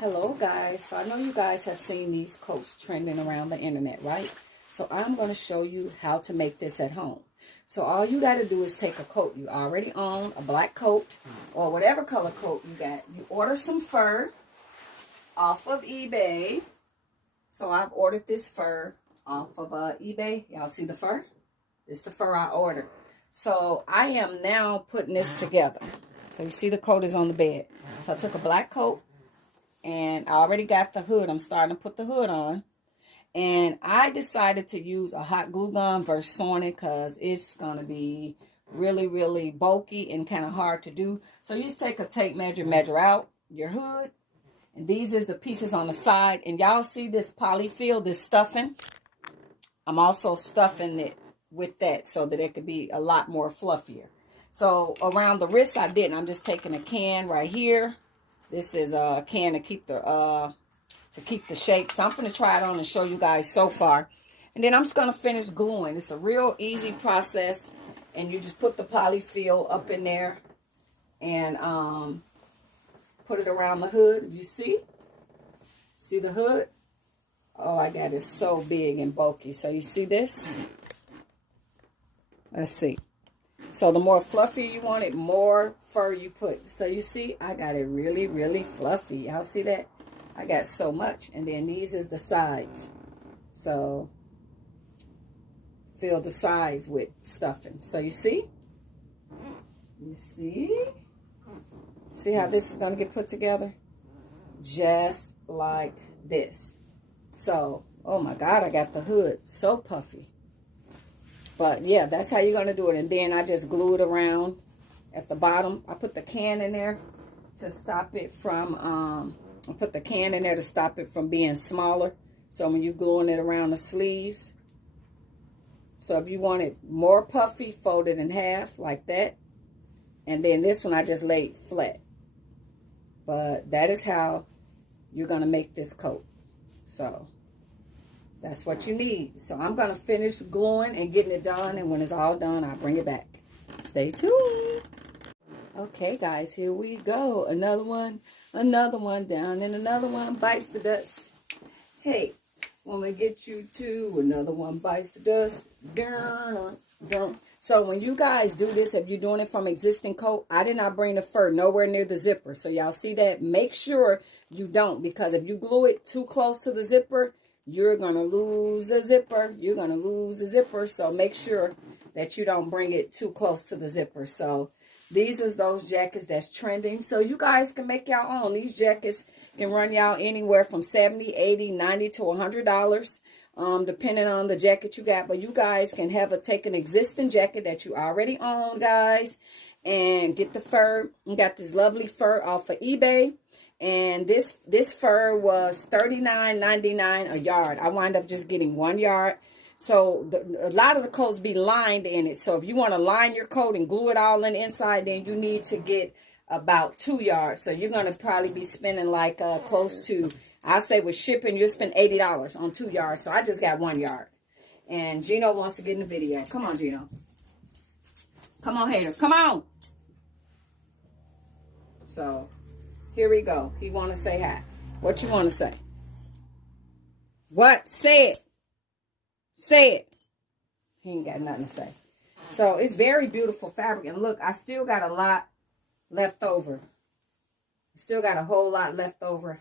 Hello guys, so I know you guys have seen these coats trending around the internet, right? So I'm going to show you how to make this at home. So all you got to do is take a coat you already own, a black coat or whatever color coat you got. You order some fur off of eBay. So I've ordered this fur off of eBay. Y'all see the fur? This is the fur I ordered. So I am now putting this together. So you see the coat is on the bed. So I took a black coat. And I already got the hood. I'm starting to put the hood on. And I decided to use a hot glue gun versus sewing it because it's going to be really, really bulky and kind of hard to do. So you just take a tape measure, measure out your hood. And these is the pieces on the side. And y'all see this polyfill, this stuffing? I'm also stuffing it with that so that it could be a lot more fluffier. So around the wrist I didn't. I'm just taking a can right here. This is a can to keep the shape. So I'm going to try it on and show you guys so far. And then I'm just going to finish gluing. It's a real easy process. And you just put the polyfill up in there and put it around the hood. You see? See the hood? Oh, I got it so big and bulky. So you see this? Let's see. So the more fluffy you want it, more fur you put. So you see, I got it really, really fluffy. Y'all see that? I got so much. And then these is the sides. So fill the sides with stuffing. So you see? You see? See how this is going to get put together? Just like this. So, oh my God, I got the hood so puffy. But yeah, that's how you're going to do it. And then I just glue it around at the bottom. I put the can in there to stop it from, being smaller. So when you're gluing it around the sleeves. So if you want it more puffy, fold it in half like that. And then this one I just laid flat. But that is how you're going to make this coat. So that's what you need. So I'm going to finish gluing and getting it done. And when it's all done, I'll bring it back. Stay tuned. Okay, guys, here we go. Another one down, and another one bites the dust. Hey, when we get you to another one bites the dust. Dun, dun. So when you guys do this, if you're doing it from existing coat, I did not bring the fur nowhere near the zipper. So y'all see that? Make sure you don't, because if you glue it too close to the zipper, you're going to lose the zipper. You're going to lose the zipper. So make sure that you don't bring it too close to the zipper. So these is those jackets that's trending. So you guys can make your own. These jackets can run y'all anywhere from $70, $80, $90 to $100. Depending on the jacket you got. But you guys can take an existing jacket that you already own, guys, and get the fur. You got this lovely fur off of eBay. And this fur was $39.99 a yard. I wind up just getting 1 yard. So a lot of the coats be lined in it. So if you want to line your coat and glue it all in the inside, then you need to get about 2 yards. So you're going to probably be spending like close to, I say with shipping, you'll spend $80 on 2 yards. So I just got 1 yard. And Gino wants to get in the video. Come on, Gino. Come on, hater. Come on. So here we go. He want to say hi. What you want to say? What? Say it. Say it. He ain't got nothing to say. So it's very beautiful fabric. And look, I still got a lot left over. Still got a whole lot left over.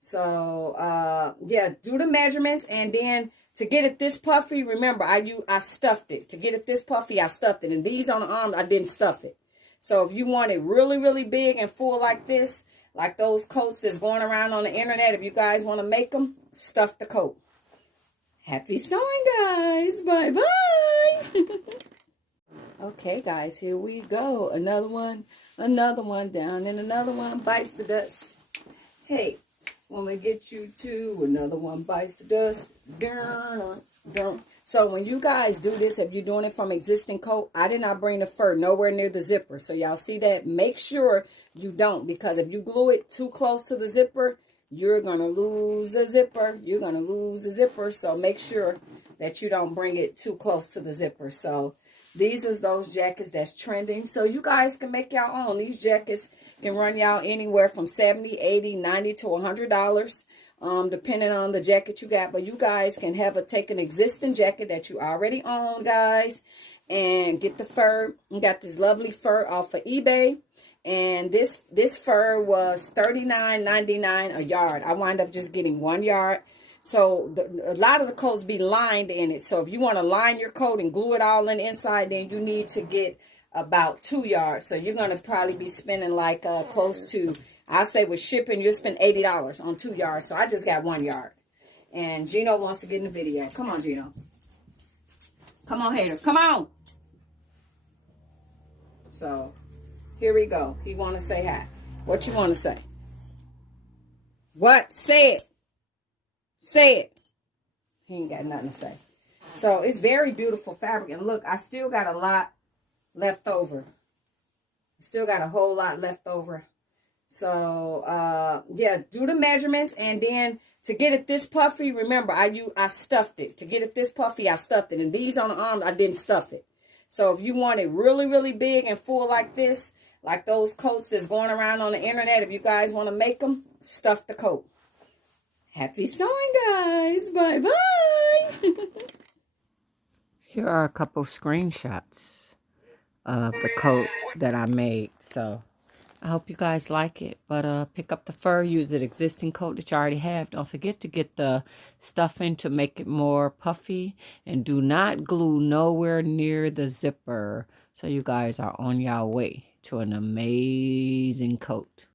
So, yeah, do the measurements. And then to get it this puffy, remember, I stuffed it. To get it this puffy, I stuffed it. And these on the arms, I didn't stuff it. So if you want it really, really big and full like this, like those coats that's going around on the internet, if you guys want to make them, stuff the coat. Happy sewing, guys. Bye-bye. Okay, guys, here we go. Another one down, and another one bites the dust. Hey, when we get you to another one bites the dust. Dun, dun. So when you guys do this, if you're doing it from existing coat, I did not bring the fur nowhere near the zipper. So y'all see that? Make sure you don't, because if you glue it too close to the zipper, you're going to lose the zipper. You're going to lose the zipper. So make sure that you don't bring it too close to the zipper. So these is those jackets that's trending. So you guys can make your own. These jackets can run y'all anywhere from $70, $80, $90 to $100. Depending on the jacket you got. But you guys can take an existing jacket that you already own, guys, and get the fur. You got this lovely fur off of eBay. And this fur was $39.99 a yard. I wind up just getting 1 yard. So a lot of the coats be lined in it. So if you want to line your coat and glue it all in the inside, then you need to get about 2 yards. So you're going to probably be spending like close to, I say with shipping, you'll spend $80 on 2 yards. So I just got 1 yard. And Gino wants to get in the video. Come on, Gino. Come on, hater. Come on. So here we go. He want to say hi. What you want to say? What? Say it. Say it. He ain't got nothing to say. So it's very beautiful fabric. And look, I still got a lot left over. Still got a whole lot left over. So, yeah, do the measurements. And then to get it this puffy, remember, I stuffed it. To get it this puffy, I stuffed it. And these on the arms, I didn't stuff it. So if you want it really, really big and full like this, like those coats that's going around on the internet, if you guys want to make them, stuff the coat. Happy sewing, guys. Bye-bye. Here are a couple screenshots of the coat that I made. So I hope you guys like it. But pick up the fur. Use an existing coat that you already have. Don't forget to get the stuffing to make it more puffy. And do not glue nowhere near the zipper. So you guys are on your way to an amazing coat.